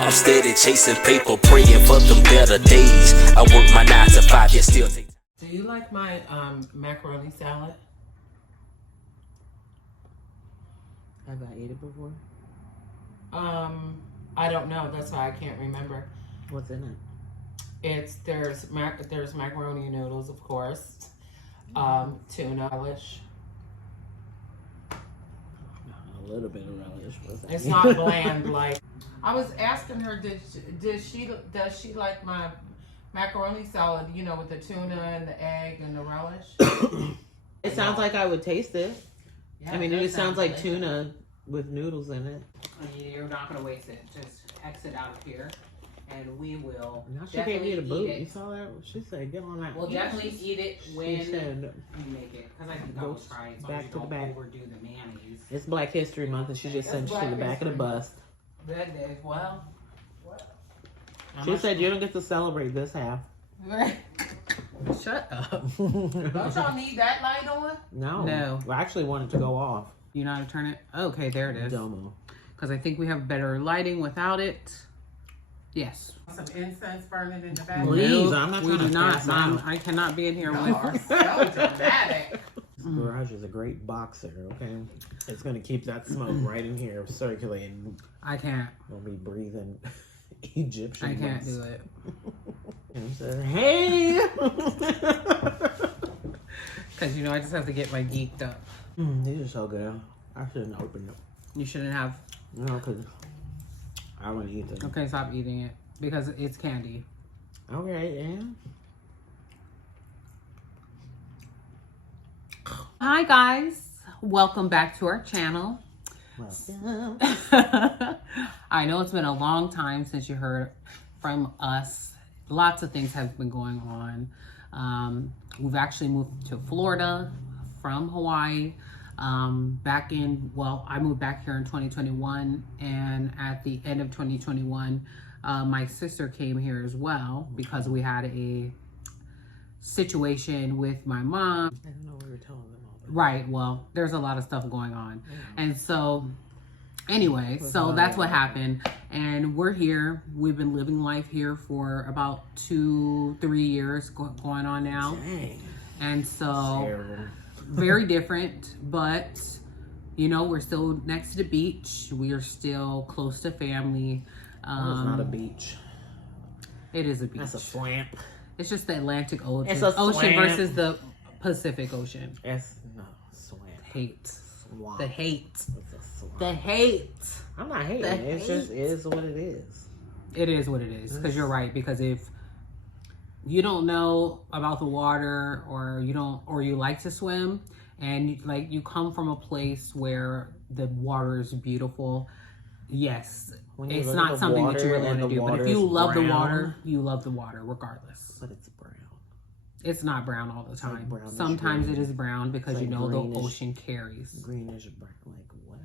I'm steady chasing paper, praying for them better days. I work my 9 to 5, yet still take. Do you like my macaroni salad? Have I ate it before? I don't know. That's why I can't remember. What's in it? There's macaroni and noodles, of course. Tuna relish. A little bit of relish. It's not bland like. I was asking her, does she like my macaroni salad? You know, with the tuna and the egg and the relish. It sounds like I would taste it. Yeah, I mean, it just sounds like tuna with noodles in it. You're not gonna waste it. Just exit out of here, and we will. Now she gave me the boot. You saw that? She said, "Get on that." We'll definitely eat it when she said, you make it, because I think I will try it. So back to the back. Overdo the mayonnaise. It's Black History Month, and she just sent you to the back of the bus. That day, well. She said you don't get to celebrate this half. Right. Shut up. Don't y'all need that light on? No. No. I actually want it to go off. You know how to turn it? Okay, there it is. Domo. Because I think we have better lighting without it. Yes. Some incense burning in the back. Please, I'm not trying to not, Mom. I cannot be in here with so dramatic. This garage is a great boxer, okay? It's going to keep that smoke right in here circulating. I can't. We'll be breathing Egyptian. I can't do it. And said, hey! Because, you know, I just have to get my geeked up. These are so good. I shouldn't open it. You shouldn't have. No, because I want to eat them. Okay, stop eating it. Because it's candy. Okay, yeah. Hi, guys. Welcome back to our channel. Welcome. I know it's been a long time since you heard from us. Lots of things have been going on. We've actually moved to Florida from Hawaii. I moved back here in 2021, and at the end of 2021, my sister came here as well because we had a situation with my mom. I don't know what we were telling them all that. Right, well, there's a lot of stuff going on. Yeah. And so, anyway, so that's what happened. And we're here. We've been living life here for about 2-3 years going on now. Dang. And so, very different, but, you know, we're still next to the beach. We are still close to family. It's not a beach. It is a beach. That's a swamp. It's just the Atlantic Ocean. It's a swamp. Versus the Pacific Ocean. It's no swamp. Hate. Swamp. The hate. It's a swamp. The hate. I'm not hating. It just is what it is. It is what it is. Because you're right. Because if you don't know about the water, or you like to swim, and you come from a place where the water is beautiful, yes, it's not something that you really want to do. But if you love the water, you love the water regardless. But it's brown. It's not brown all the time. Like sometimes green. It is brown because like you know greenish, the ocean carries. Greenish brown. Like what?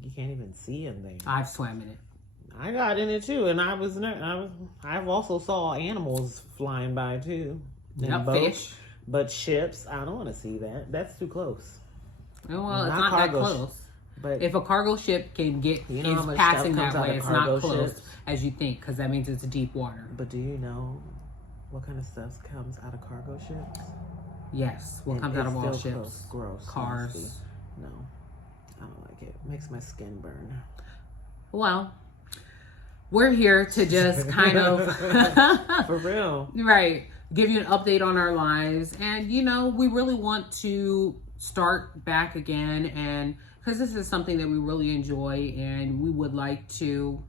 You can't even see in there. I've swam in it. I got in it too, and I've also saw animals flying by too. Yep, boats, fish. But ships, I don't want to see that. That's too close. Well, it's not that close. But if a cargo ship can get is passing that way, it's not close as you think, because that means it's deep water. But do you know what kind of stuff comes out of cargo ships? Yes, what comes out of all ships? Close. Gross. Cars. Nasty. No, I don't like it. It makes my skin burn. Well, we're here to just kind of for real, right, give you an update on our lives, and you know, we really want to start back again, and because this is something that we really enjoy, and we would like to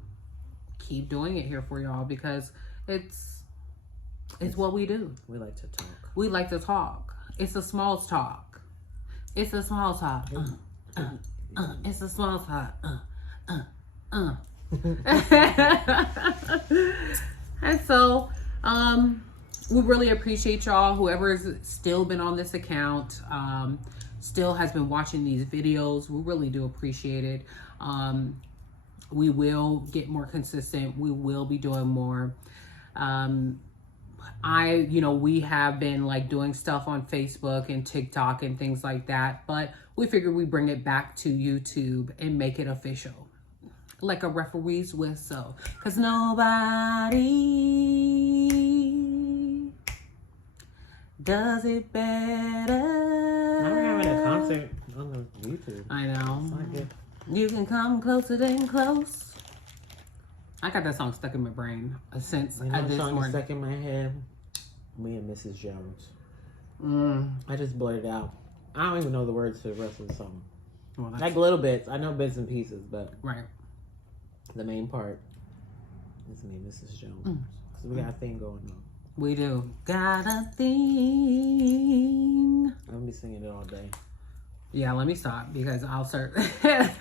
keep doing it here for y'all because it's what we do. We like to talk. We like to talk. It's a small talk. It's a small talk. It's a small talk. And so, we really appreciate y'all. Whoever's still been on this account, still has been watching these videos. We really do appreciate it. We will get more consistent. We will be doing more. We have been like doing stuff on Facebook and TikTok and things like that, but we figured we bring it back to YouTube and make it official. like a referee's whistle. Cause nobody does it better. I'm having a concert on the YouTube. I know. It's not good. You can come closer than close. I got that song stuck in my brain since You know, this song is morning. stuck in my head. Me and Mrs. Jones. I just blurted out. I don't even know the words to the rest of the song. Well, that's Like little bits. I know bits and pieces, but right. the main part is me and Mrs. Jones. Because we got a thing going on. We do. Got a thing. I'm going to be singing it all day. Yeah, let me stop because I'll start.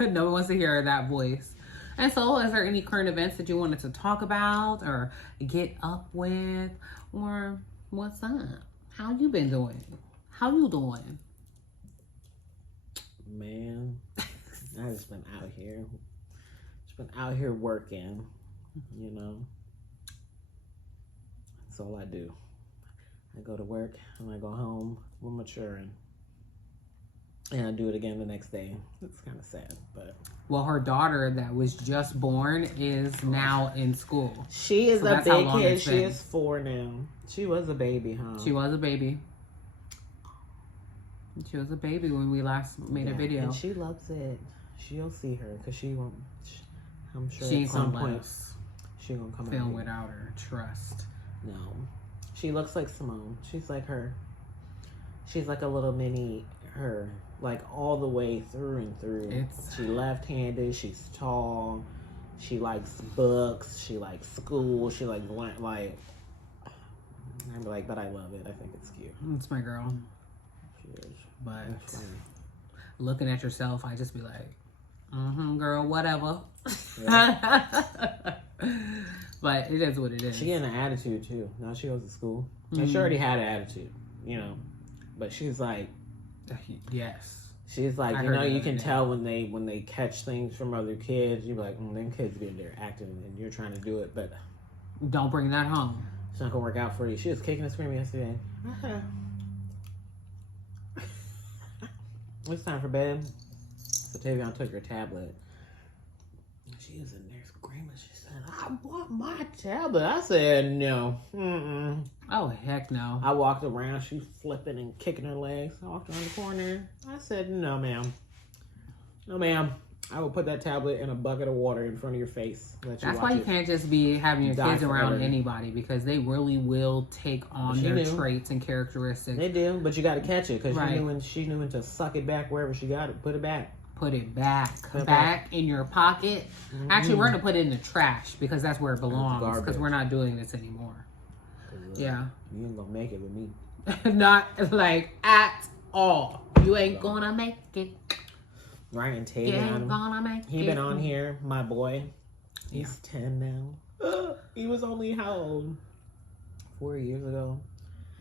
No one wants to hear that voice. And so, is there any current events that you wanted to talk about or get up with? Or what's up? How you been doing? How you doing? Man, I just been out here. Just been out here working, you know. That's all I do. I go to work and I go home. We're maturing. And I do it again the next day. It's kind of sad, but... Well, her daughter that was just born is now in school. She is So a that's how big long kid. it's She been. is 4 now. She was a baby, huh? She was a baby. She was a baby when we last made a video. And she loves it. She'll see her because she won't... I'm sure She at ain't some gonna let point us she gonna come out film here. without her. Trust. No. She looks like Simone. She's like her. She's like a little mini her. Like all the way through and through. She left-handed. She's tall. She likes books. She likes school. She like I'm like, but I love it. I think it's cute. It's my girl. She is. But looking at yourself, I just be like, girl, whatever. Yeah. But it is what it is. She getting an attitude too. Now she goes to school. And she already had an attitude, you know. But she's like, yes. she's like, I you heard know, it you the can other day. tell when they catch things from other kids. You're like, them kids being there acting, and you're trying to do it, but Don't bring that home. it's not gonna work out for you. She was kicking and screaming yesterday. It's time for bed. So Tavion took her tablet. She was in there screaming. She said, I want my tablet. I said, no. Mm-mm. Oh, heck no. I walked around. She was flipping and kicking her legs. I walked around the corner. I said, no, ma'am. No, ma'am. I will put that tablet in a bucket of water in front of your face. That's why you can't just be having your Die kids around forever. anybody because they really will take on She their knew. traits and characteristics. They do, but you got to catch it because Right. she knew when to suck it back wherever she got it. Put it back. Put it back. Put it back in your pocket. Actually, we're going to put it in the trash because that's where it belongs because garbage. we're not doing this anymore. Yeah. You ain't gonna make it with me. Not like at all. You ain't gonna make it. Right, and You ain't Tavion, gonna make it. he been on here, my boy. He's 10 now. He was only how old? 4 years ago.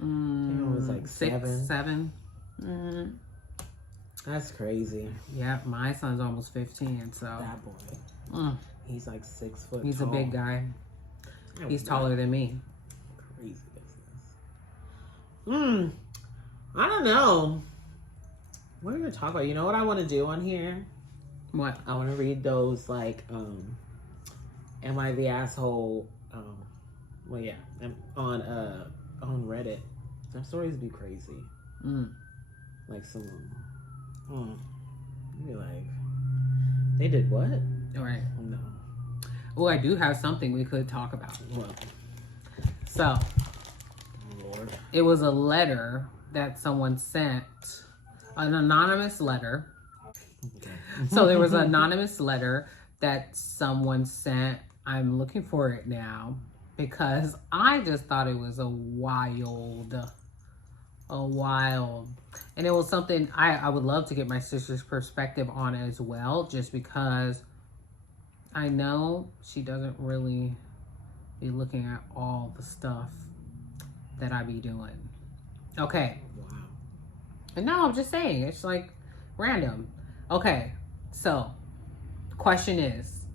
Tavion was like 6, 7. 7. That's crazy. Yeah, my son's almost 15, so That boy. He's like 6 foot he's tall. a big guy. That He's was taller than me. crazy business. I don't know. What are we gonna talk about? You know what I want to do on here? What? I want to read those like am I the asshole well yeah on Reddit. Their stories be crazy. Like some you'd be like, they did what? All right. No. Oh, I do have something we could talk about. Well, So Lord. it was a letter that someone sent, an anonymous letter. So there was an anonymous letter that someone sent. I'm looking for it now because I just thought it was a wild. And it was something I would love to get my sister's perspective on as well, just because I know she doesn't really be looking at all the stuff that I be doing. Okay. Wow. And no, I'm just saying, it's like random. Okay, so the question is,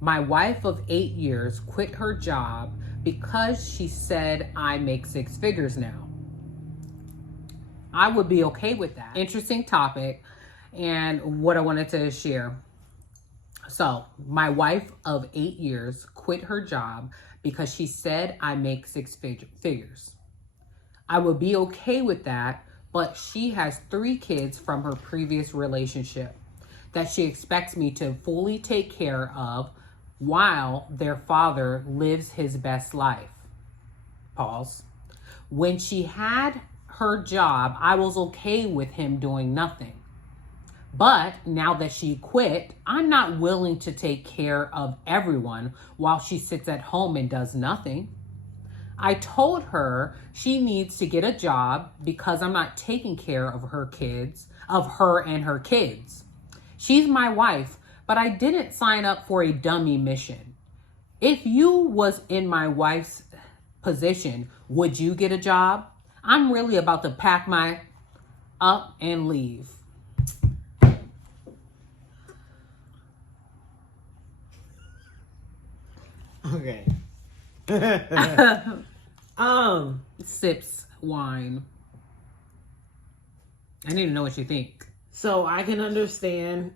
my wife of 8 years quit her job because she said I make 6 figures now. I would be okay with that. Interesting topic and what I wanted to share. So, my wife of 8 years quit her job because she said I make six figures. I would be okay with that, but she has 3 kids from her previous relationship that she expects me to fully take care of while their father lives his best life. Pause. When she had her job, I was okay with him doing nothing. But now that she quit, I'm not willing to take care of everyone while she sits at home and does nothing. I told her she needs to get a job because I'm not taking care of her and her kids. She's my wife, but I didn't sign up for a dummy mission. If you was in my wife's position, would you get a job? I'm really about to pack my up and leave. Okay. Sips wine. I need to know what you think. So I can understand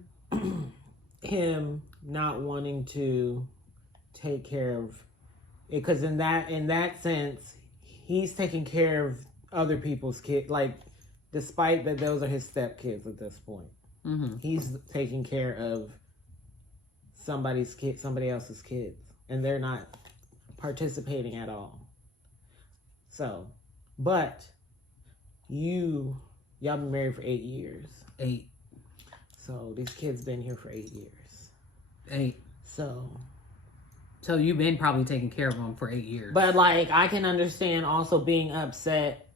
him not wanting to take care of it, because in that sense, he's taking care of other people's kids. Like, despite that, those are his stepkids at this point. Mm-hmm. He's taking care of somebody else's kids, and they're not participating at all. So, but y'all been married for 8 years. 8. So these kids been here for 8 years. 8. So you've been probably taking care of them for 8 years. But like, I can understand also being upset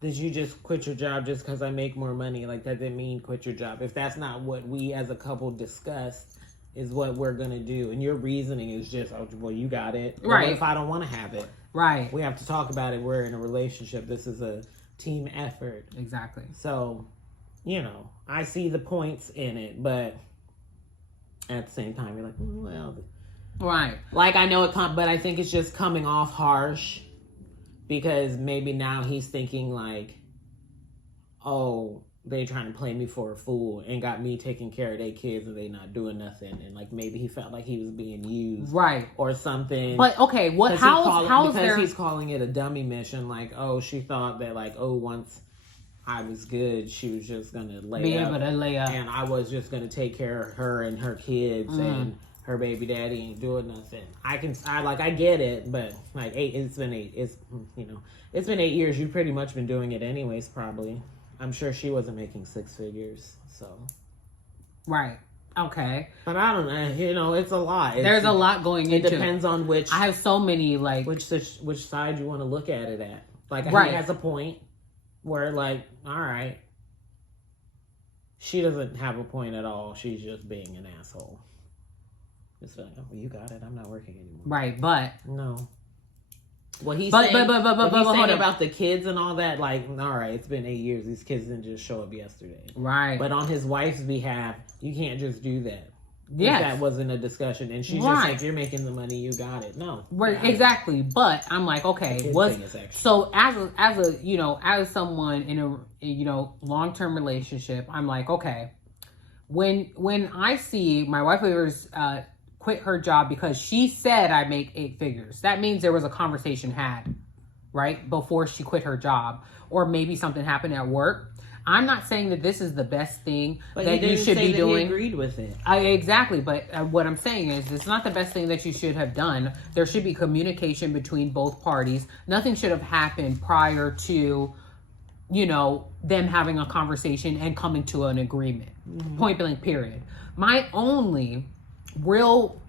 that you just quit your job just because I make more money. Like, that didn't mean quit your job. If that's not what we as a couple discussed is what we're gonna do, and your reasoning is just, oh, well, you got it. Right. What if I don't want to have it? Right. We have to talk about it. We're in a relationship. This is a team effort. Exactly. So, I see the points in it, but at the same time, you're like, well, right. Like, I know it, but I think it's just coming off harsh because maybe now he's thinking like, oh, they trying to play me for a fool and got me taking care of their kids and they not doing nothing, and like maybe he felt like he was being used, right, or something. But okay, he's calling it a dummy mission? Like, oh, she thought that like, oh, once I was good, she was just gonna lay up, and I was just gonna take care of her and her kids, and her baby daddy ain't doing nothing. I get it, but like it's been 8 years. You've pretty much been doing it anyways, probably. I'm sure she wasn't making 6 figures, so. Right. Okay. But I don't know. It's a lot. There's a lot going into it. It depends on which. I have so many which side you want to look at it at. Like, right. He has a point where like, all right, she doesn't have a point at all. She's just being an asshole. It's like, oh, you got it. I'm not working anymore. Right, but no. What he's saying saying about the kids and all that, like, all right, it's been 8 years. These kids didn't just show up yesterday. Right. But on his wife's behalf, you can't just do that. Yes. That wasn't a discussion. And she's just like, you're making the money, you got it. No. Right, exactly. But I'm like, okay, so as someone in a long-term relationship, I'm like, okay, when I see my wife quit her job because she said I make 8 figures, that means there was a conversation had, right, before she quit her job, or maybe something happened at work. I'm not saying that this is the best thing that you should be doing. He agreed with it. Exactly, but what I'm saying is it's not the best thing that you should have done. There should be communication between both parties. Nothing should have happened prior to, them having a conversation and coming to an agreement. Mm-hmm. Point blank, period. My only real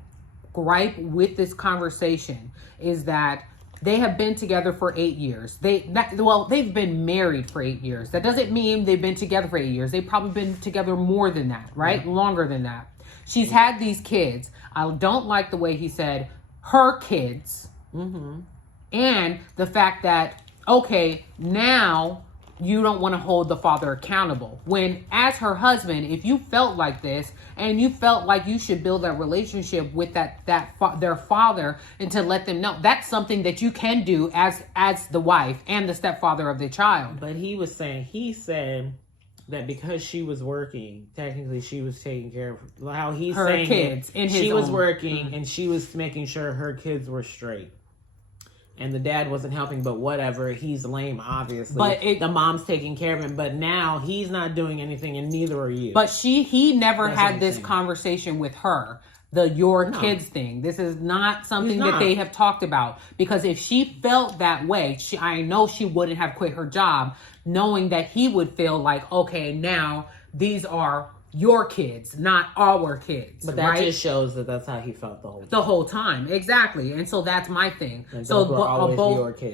gripe with this conversation is that they have been together for 8 years. They've been married for 8 years. That doesn't mean they've been together for 8 years. They've probably been together more than that, right? Yeah. Longer than that. She's had these kids. I don't like the way he said her kids. Mm-hmm. And the fact that, okay, now you don't want to hold the father accountable. When, as her husband, if you felt like this and you felt like you should build that relationship with their father, and to let them know that's something that you can do as the wife and the stepfather of the child. But he said, that because she was working, technically she was taking care of how he's her saying kids. It, she was working and she was making sure her kids were straight. And the dad wasn't helping, but whatever. He's lame, obviously. But the mom's taking care of him. But now he's not doing anything, and neither are you. But he never had this conversation with her. Your kids thing. This is not something that they have talked about. Because if she felt that way, I know she wouldn't have quit her job, knowing that he would feel like, okay, now these are your kids, not our kids. But that just shows that that's how he felt the whole time. Exactly. And so that's my thing. And so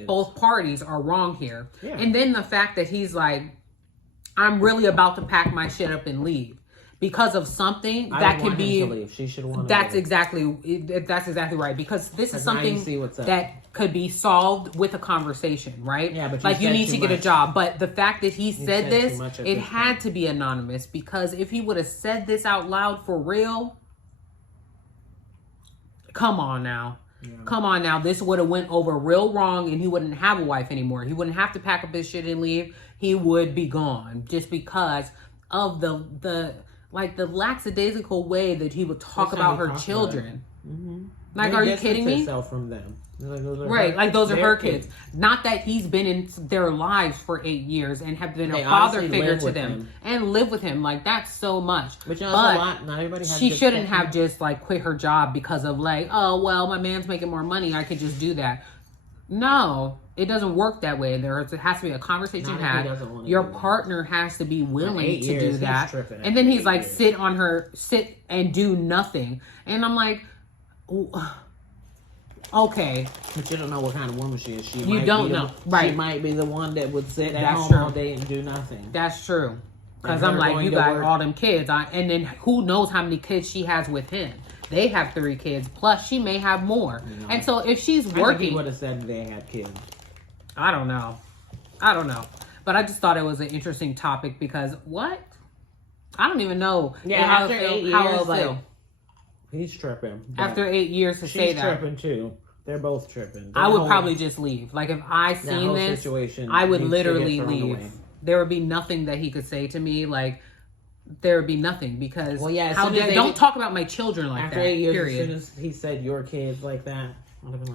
both parties are wrong here. Yeah. And then the fact that he's like, I'm really about to pack my shit up and leave because of something that could be. To leave. She should want. That's exactly right. Because this is something that could be solved with a conversation, right? Yeah, but like you need to get a job. But the fact that he said this, it had to be anonymous, because if he would have said this out loud for real, come on now. Yeah. Come on now. This would have went over real wrong, and he wouldn't have a wife anymore. He wouldn't have to pack up his shit and leave. He would be gone just because of the lackadaisical way that he would talk about her children. Mm-hmm. Like, are you kidding me? From them. Like those are her kids. Not that he's been in their lives for 8 years and have been a father figure to them and live with him. Like, that's so much. But a lot. Not everybody has. She shouldn't have just like quit her job because of like, oh well, my man's making more money, I could just do that. No, it doesn't work that way. There has to be a conversation had. Your partner has to be willing to do that. And then he's like, sit and do nothing. And I'm like, okay. But you don't know what kind of woman she is. You don't know. Right. She might be the one that would sit at home all day and do nothing. That's true. Because I'm like, you got all them kids. And then who knows how many kids she has with him. They have 3 kids. Plus, she may have more. No. And so if she's working... I think he would have said they had kids. I don't know. But I just thought it was an interesting topic because what? I don't even know. Yeah, after 8 years, like, he's tripping. After 8 years to say that. She's tripping too. They're both tripping. I would probably just leave. Like, if I seen this, I would literally leave. There would be nothing that he could say to me. Like, there would be nothing because don't talk about my children like after that. 8 years, period. As soon as he said your kids like that,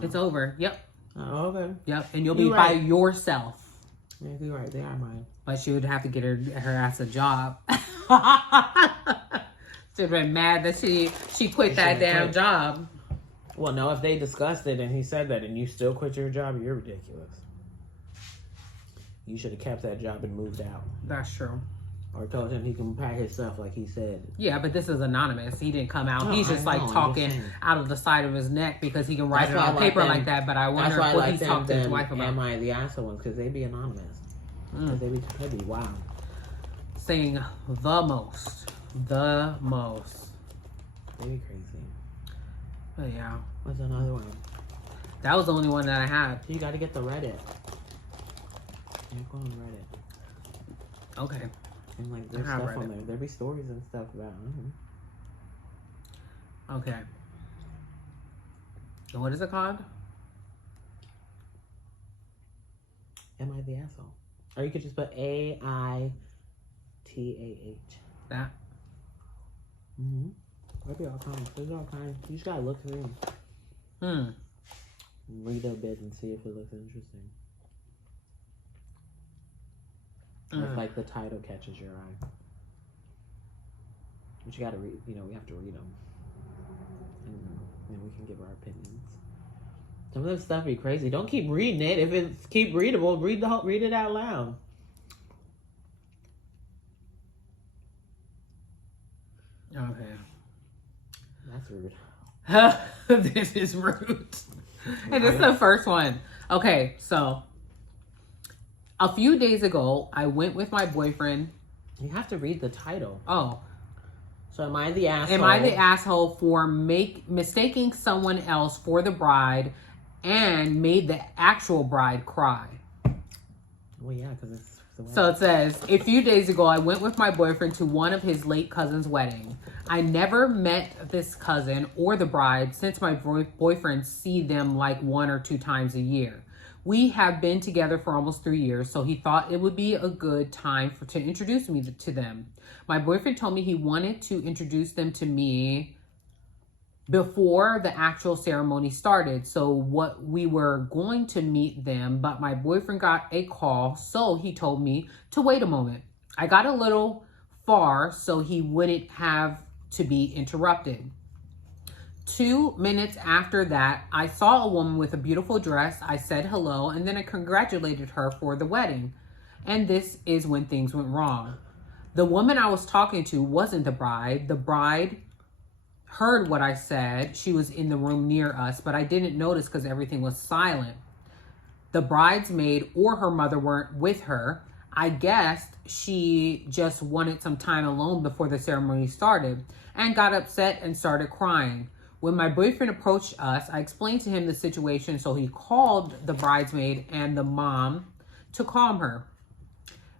it's over. Yep. Oh, okay. Yep. And you'll be by yourself. Yeah, you're right. They are mine. But she would have to get her ass a job. She'd have been mad that she quit that damn job. Well, no, if they discussed it and he said that and you still quit your job, you're ridiculous. You should have kept that job and moved out. That's true. Or told him he can pack his stuff like he said. Yeah, but this is anonymous. He didn't come out. He's just like talking out of the side of his neck because he can write it on paper like that. But I wonder what he's talking to his wife about. Am I the asshole ones? Because they be anonymous. Because they be wild. Saying the most. They be crazy. But yeah. What's another one? That was the only one that I had. You got to get the Reddit. You're going to Reddit. Okay. And like there's stuff on there. There be stories and stuff about Okay. And what is it called? Am I the asshole? Or you could just put AITAH. That? There'll be all kinds. There's all kinds. You just gotta look through them. Read a bit and see if it looks interesting. If like the title catches your eye. But you gotta read, we have to read them. And then we can give our opinions. Some of this stuff be crazy. Don't keep reading it. If it's keep readable, read it out loud. Okay. That's rude. This is rude. And this is the first one. Okay, so a few days ago, I went with my boyfriend. You have to read the title. Oh. So am I the asshole? Am I the asshole for mistaking someone else for the bride and made the actual bride cry? Well, yeah, because it's the wedding. So it says, a few days ago, I went with my boyfriend to one of his late cousin's wedding. I never met this cousin or the bride since my boyfriend see them like 1 or 2 times a year. We have been together for almost 3 years, so he thought it would be a good time to introduce me to them. My boyfriend told me he wanted to introduce them to me before the actual ceremony started. So what we were going to meet them, but my boyfriend got a call, so he told me to wait a moment. I got a little far so he wouldn't have to be interrupted. 2 minutes after that, I saw a woman with a beautiful dress. I said hello, and then I congratulated her for the wedding. And this is when things went wrong. The woman I was talking to wasn't the bride. The bride heard what I said. She was in the room near us, but I didn't notice because everything was silent. The bridesmaid or her mother weren't with her. I guessed she just wanted some time alone before the ceremony started and got upset and started crying. When my boyfriend approached us, I explained to him the situation, so he called the bridesmaid and the mom to calm her.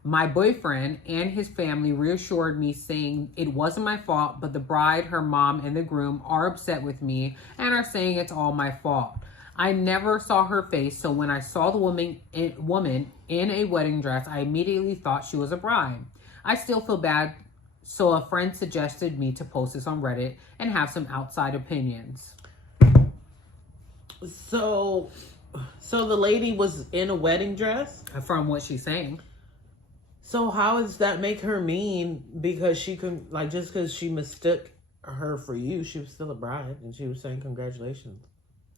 My boyfriend and his family reassured me, saying it wasn't my fault, but the bride, her mom, and the groom are upset with me and are saying it's all my fault. I never saw her face, so when I saw the woman in a wedding dress, I immediately thought she was a bride. I still feel bad, so a friend suggested me to post this on Reddit and have some outside opinions. So the lady was in a wedding dress? From what she's saying. So how does that make her mean? Because she could, like, just because she mistook her for you, she was still a bride, and she was saying congratulations.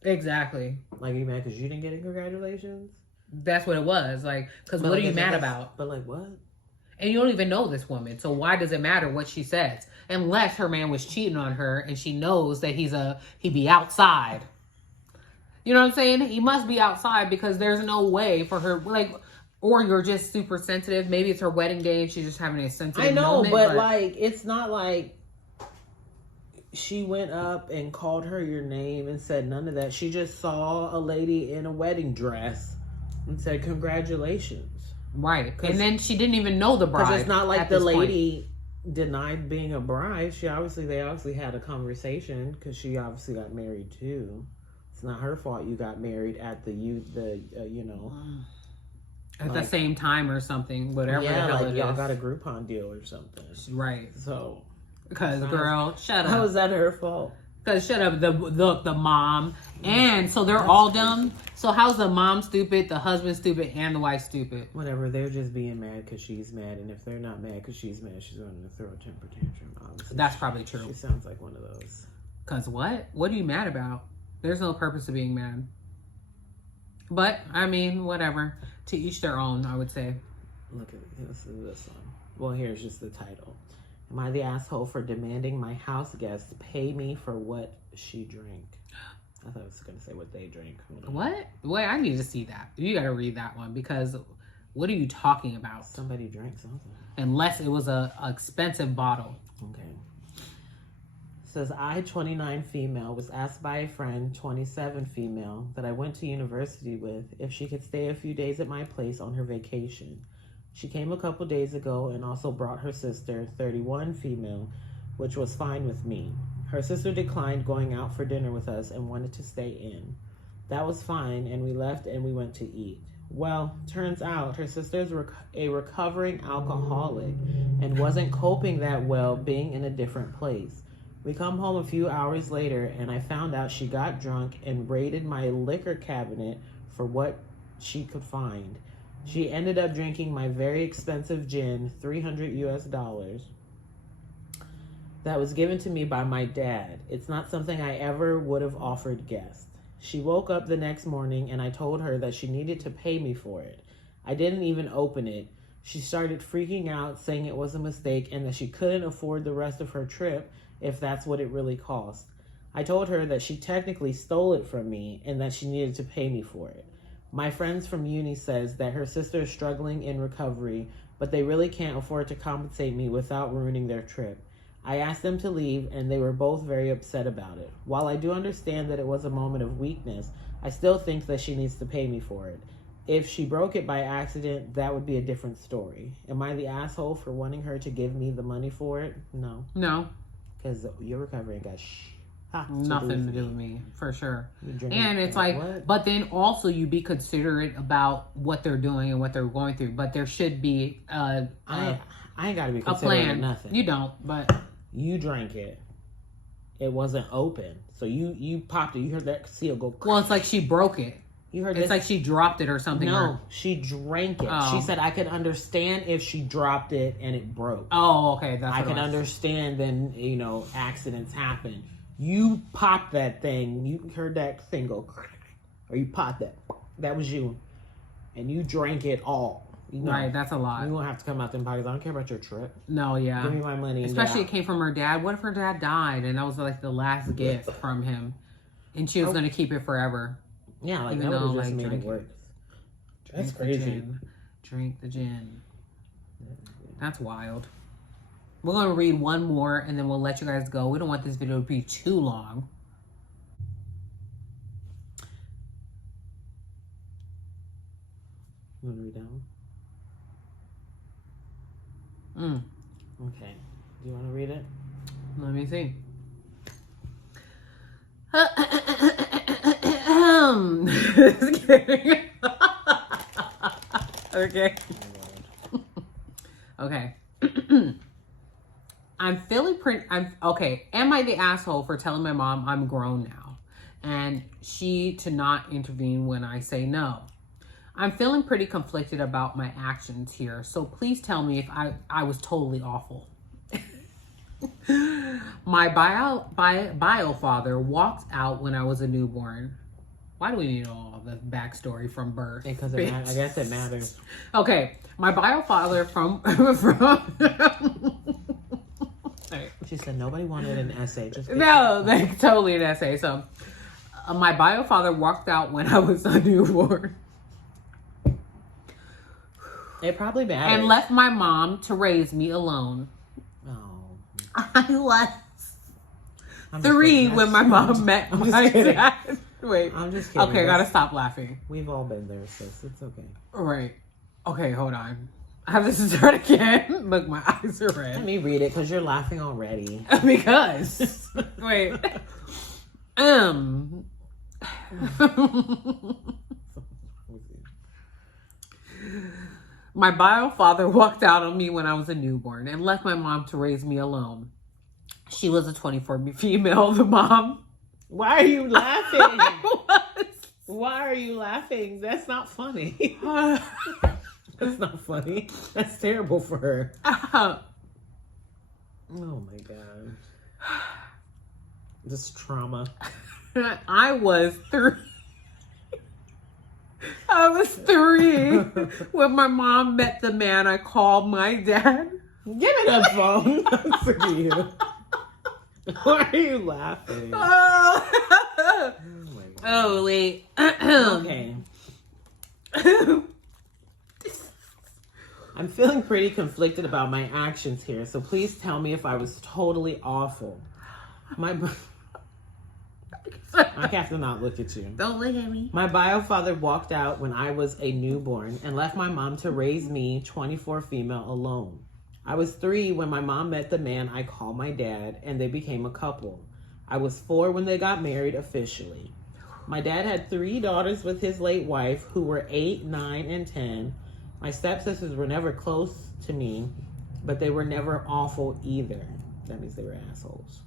Exactly. Like, are you mad because you didn't get it? Congratulations? That's what it was. Like, because what are you mad about? But like, what? And you don't even know this woman, so why does it matter what she says? Unless her man was cheating on her and she knows that he be outside. You know what I'm saying? He must be outside, because there's no way for her, like, or you're just super sensitive. Maybe it's her wedding day and she's just having a sensitive moment. But like, it's not like she went up and called her your name and said none of that. She just saw a lady in a wedding dress and said congratulations. Right. And then she didn't even know the bride. Because it's not like the lady denied being a bride. They obviously had a conversation, because she obviously got married too. It's not her fault you got married at at the same time or something, whatever. Yeah, the hell like it y'all is. got a Groupon deal or something. Right. So, because girl, shut up. How is that her fault? Because shut up, the mom, and so they're all dumb. So how's the mom stupid, the husband stupid, and the wife stupid? Whatever, they're just being mad because she's mad, and if they're not mad because she's mad, she's going to throw a temper tantrum. Obviously, that's probably true. She sounds like one of those. Because what? What are you mad about? There's no purpose of being mad. But I mean, whatever. To each their own, I would say. Look at this one. Well, here's just the title. Am I the asshole for demanding my house guests pay me for what she drank? I thought I was going to say what they drank. What? Wait, I need to see that. You got to read that one, because what are you talking about? Somebody drank something. Unless it was a expensive bottle. Okay. Says, I, 29 female, was asked by a friend, 27 female, that I went to university with, if she could stay a few days at my place on her vacation. She came a couple days ago and also brought her sister, 31 female, which was fine with me. Her sister declined going out for dinner with us and wanted to stay in. That was fine, and we left and we went to eat. Well, turns out her sister's a recovering alcoholic and wasn't coping that well being in a different place. We come home a few hours later, and I found out she got drunk and raided my liquor cabinet for what she could find. She ended up drinking my very expensive gin, $300 that was given to me by my dad. It's not something I ever would have offered guests. She woke up the next morning, and I told her that she needed to pay me for it. I didn't even open it. She started freaking out, saying it was a mistake and that she couldn't afford the rest of her trip if that's what it really cost. I told her that she technically stole it from me and that she needed to pay me for it. My friends from uni says that her sister is struggling in recovery, but they really can't afford to compensate me without ruining their trip. I asked them to leave, and they were both very upset about it. While I do understand that it was a moment of weakness, I still think that she needs to pay me for it. If she broke it by accident, that would be a different story. Am I the asshole for wanting her to give me the money for it? No. No. Because your recovery ain't got Nothing to do with me, for sure. drink And it's like like, what? but then also you be considerate about what they're doing and what they're going through. But there should be I ain't got to be a considerate plan. of nothing. You don't, but You drank it. It wasn't open, so you popped it. You heard that seal go. well, it's like she broke it. You heard It's this? like she dropped it or something. No, she drank it. Oh. She said I could understand if she dropped it and it broke. Oh, okay. That's I what can it was. understand then, accidents happen. You popped that thing. You heard that thing go, or you popped that. That was you. And you drank it all. Right, that's a lot. You won't have to come out them pockets. I don't care about your trip. No, yeah. Give me my money. Especially it came from her dad. What if her dad died and that was like the last gift from him? And she was going to keep it forever. Yeah, like even that would though, have just like, made it drink worse. That's Drink the crazy. gin. Drink the gin. That's wild. We're going to read one more and then we'll let you guys go. We don't want this video to be too long. You want to read that one? Okay. Do you want to read it? Let me see. Just kidding. Okay. Okay. I'm feeling pretty. I'm okay. Am I the asshole for telling my mom I'm grown now, and she to not intervene when I say no? I'm feeling pretty conflicted about my actions here, so please tell me if I was totally awful. My bio father walked out when I was a newborn. Why do we need all the backstory from birth? Because I guess it matters. Okay, my bio father from She said nobody wanted an essay. Just no, like totally an essay. So, my bio father walked out when I was a newborn. It probably matters. And left my mom to raise me alone. Oh. I was I'm 3 just when my mom met I'm just my kidding. dad. Wait. I'm just kidding. Okay, gotta stop laughing. We've all been there, sis. It's okay. Right. Okay, hold on. I have to start again. Look, my eyes are red. Let me read it because you're laughing already. Because. Wait. My bio father walked out on me when I was a newborn and left my mom to raise me alone. She was a 24 female, the mom. Why are you laughing? I was. Why are you laughing? That's not funny. That's not funny. That's terrible for her. Oh my God. This trauma. I was 3. I was 3 when my mom met the man I called my dad. Give me the phone. Look at you. Why are you laughing? Oh, my God. oh wait. Okay. I'm feeling pretty conflicted about my actions here, so please tell me if I was totally awful. I have to not look at you. Don't look at me. My bio father walked out when I was a newborn and left my mom to raise me, 24 female, alone. I was 3 when my mom met the man I call my dad, and they became a couple. I was 4 when they got married officially. My dad had 3 daughters with his late wife who were 8, 9, and 10. My stepsisters were never close to me, but they were never awful either. That means they were assholes.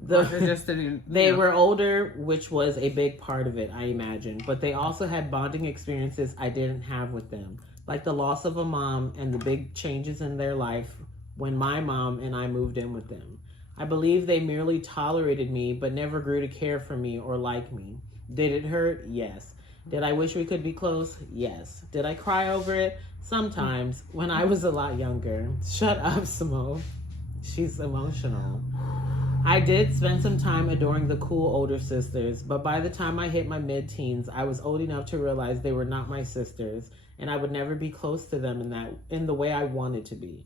They were older, which was a big part of it, I imagine. But they also had bonding experiences I didn't have with them, like the loss of a mom and the big changes in their life when my mom and I moved in with them. I believe they merely tolerated me, but never grew to care for me or like me. Did it hurt? Yes. Did I wish we could be close? Yes. Did I cry over it? Sometimes, when I was a lot younger. Shut up, Simone. She's emotional. I did spend some time adoring the cool older sisters, but by the time I hit my mid-teens, I was old enough to realize they were not my sisters, and I would never be close to them in the way I wanted to be.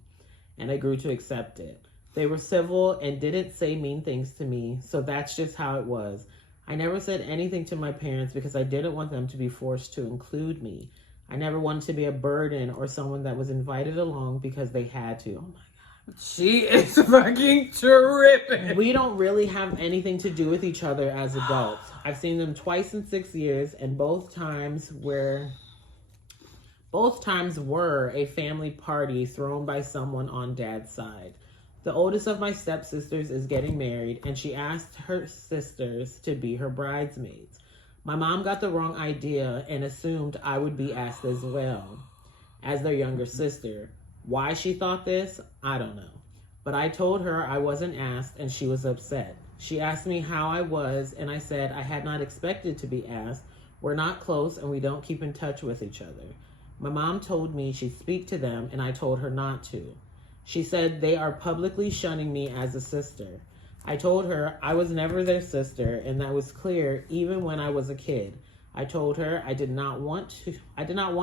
And I grew to accept it. They were civil and didn't say mean things to me, so that's just how it was. I never said anything to my parents because I didn't want them to be forced to include me. I never wanted to be a burden or someone that was invited along because they had to. Oh my God. She is fucking tripping. We don't really have anything to do with each other as adults. I've seen them twice in 6 years, and both times were a family party thrown by someone on Dad's side. The oldest of my stepsisters is getting married, and she asked her sisters to be her bridesmaids. My mom got the wrong idea and assumed I would be asked as well, as their younger sister. Why she thought this, I don't know. But I told her I wasn't asked, and she was upset. She asked me how I was, and I said I had not expected to be asked. We're not close, and we don't keep in touch with each other. My mom told me she'd speak to them, and I told her not to. She said they are publicly shunning me as a sister. I told her I was never their sister, and that was clear even when I was a kid. I told her I did not want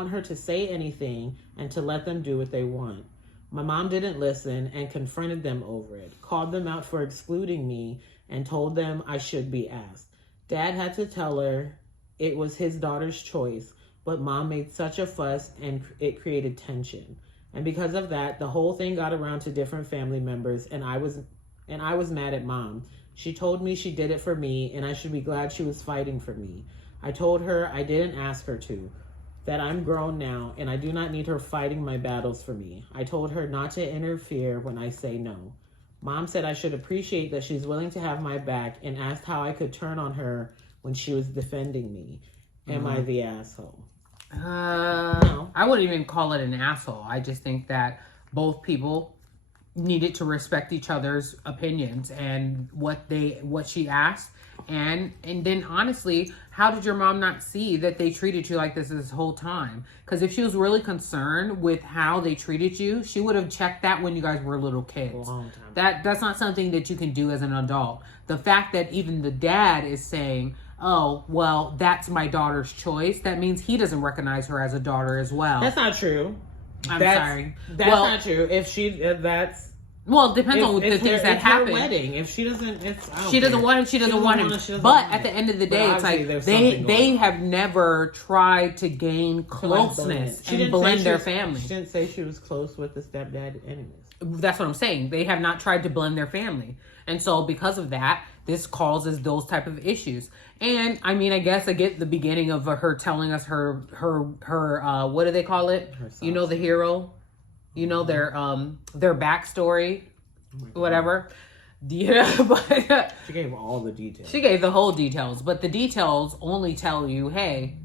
her to say anything and to let them do what they want. My mom didn't listen and confronted them over it, called them out for excluding me, and told them I should be asked. Dad had to tell her it was his daughter's choice, but Mom made such a fuss and it created tension. And because of that, the whole thing got around to different family members, and I was mad at Mom. She told me she did it for me, and I should be glad she was fighting for me. I told her I didn't ask her to, that I'm grown now, and I do not need her fighting my battles for me. I told her not to interfere when I say no. Mom said I should appreciate that she's willing to have my back, and asked how I could turn on her when she was defending me. Am I the asshole? No. I wouldn't even call it an asshole. I just think that both people needed to respect each other's opinions and what she asked. And then honestly, how did your mom not see that they treated you like this whole time? Because if she was really concerned with how they treated you, she would have checked that when you guys were little kids. A long time. That's not something that you can do as an adult. The fact that even the dad is saying, oh, well, that's my daughter's choice, that means he doesn't recognize her as a daughter as well. That's not true. I'm sorry. That's not true. If that's... Well, it depends on the things that happen. Her wedding. If she doesn't, she doesn't want him. She doesn't want him. But at the end of the day, it's like they have never tried to gain closeness and blend their family. She didn't say she was close with the stepdad anyways. That's what I'm saying. They have not tried to blend their family, and so because of that, this causes those type of issues. And I mean, I guess I get the beginning of her telling us her what do they call it? You know, the hero. You know, their backstory, whatever. Yeah, but she gave all the details. She gave the whole details, but the details only tell you, hey,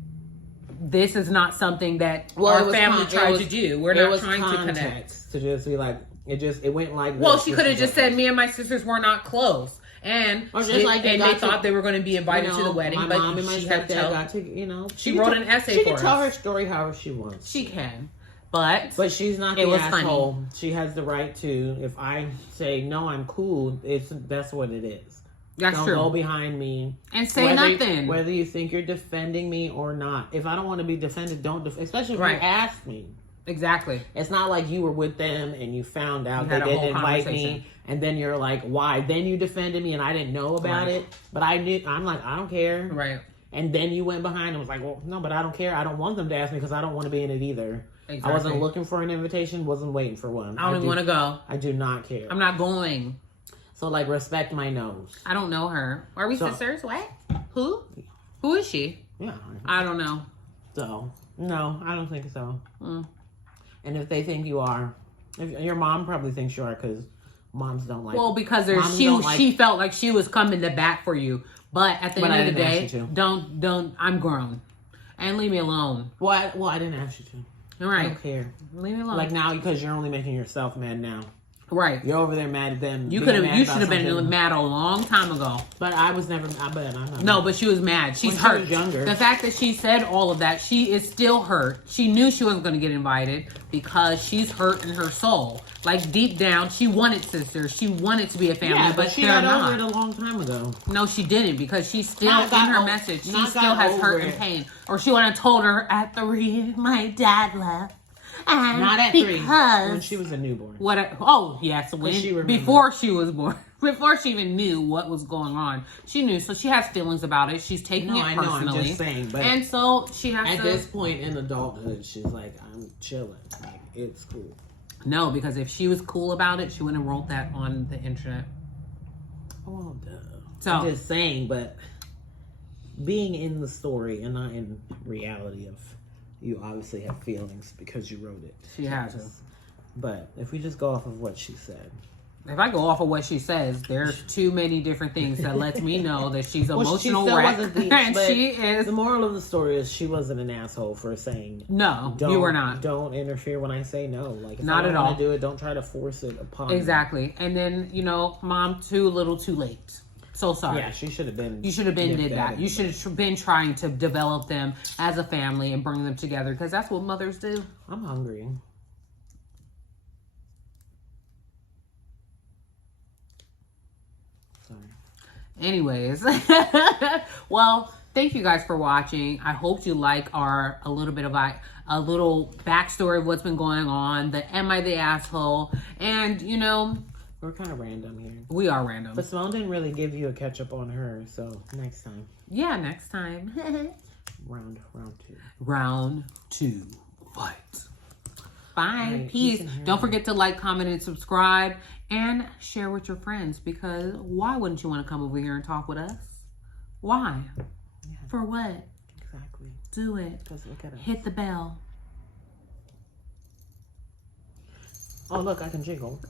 this is not something that our family tried to do. We're not trying to connect. To just be like, it went like. Well, she could have just said, me and my sisters were not close. And they thought they were going to be invited to the wedding, my but mom and my stepdad got to, she wrote an essay for us. She can tell her story however she wants. She can. But she's not the asshole. Funny. She has the right to. If I say no, I'm cool. That's what it is. That's Don't true. Go behind me and say nothing. Whether you think you're defending me or not. If I don't want to be defended, don't. Especially if you ask me. Exactly. It's not like you were with them and you found out they didn't invite me, and then you're like, why? Then you defended me and I didn't know about it. But I knew. I'm like, I don't care. Right. And then you went behind and was like, well, no, but I don't care. I don't want them to ask me because I don't want to be in it either. Exactly. I wasn't looking for an invitation, wasn't waiting for one. I don't even want to go. I do not care. I'm not going. So, like, respect my nose. I don't know her. Are we sisters? What? Who? Who is she? Yeah. I don't know. So, no, I don't think so. And if they think you are, if your mom probably thinks you are because moms don't like. Well, because she felt like she was coming to bat for you. But at the end of the day, don't. I'm grown. And leave me alone. Well, I didn't ask you to. All right. I don't care. Leave me alone. Like now, because you're only making yourself mad now. Right. You're over there mad at them. You should have been mad a long time ago. But I was never. I'm not. No, but she was mad. She's hurt. She was younger. The fact that she said all of that, she is still hurt. She knew she wasn't going to get invited because she's hurt in her soul. Like deep down, she wanted sisters. She wanted to be a family, but she got over it a long time ago. No, she didn't because she still in her message. She still has hurt and pain. Or she would have told her at 3, my dad left. And not at 3. When she was a newborn. Yes. Before she was born. Before she even knew what was going on. She knew. So she has feelings about it. She's taking it personally. I know, I'm just saying. But and so she has at this point in adulthood, she's like, I'm chilling. Like, it's cool. No, because if she was cool about it, she wouldn't have wrote that on the internet. Oh, duh. So I'm just saying, but being in the story and not in reality of, you obviously have feelings because you wrote it. she had to. But if we just go off of what she said. If I go off of what she says, there's too many different things that lets me know that she's emotional wreck. And she is. The moral of the story is she wasn't an asshole for saying No, you were not. Don't interfere when I say no. Like, if Not I at don't all. want to do it, don't try to force it upon me. Exactly. And then, Mom, too little, too late. So sorry. Yeah, she should have been. You should have been did that. You should. should have been trying to develop them as a family and bring them together because that's what mothers do. I'm hungry. Sorry. Anyways, well, thank you guys for watching. I hope you like a little backstory of what's been going on. The Am I the Asshole? And We're kind of random here. we are random. But Simone didn't really give you a catch up on her, so next time. Yeah, next time. Round two. Round 2. Fight. Bye. Right, Peace. peace and hair. Don't forget to like, comment, and subscribe. And share with your friends because why wouldn't you want to come over here and talk with us? Why? Yeah. For what? Exactly. Do it. Because look at us. Hit the bell. Oh, look, I can jiggle.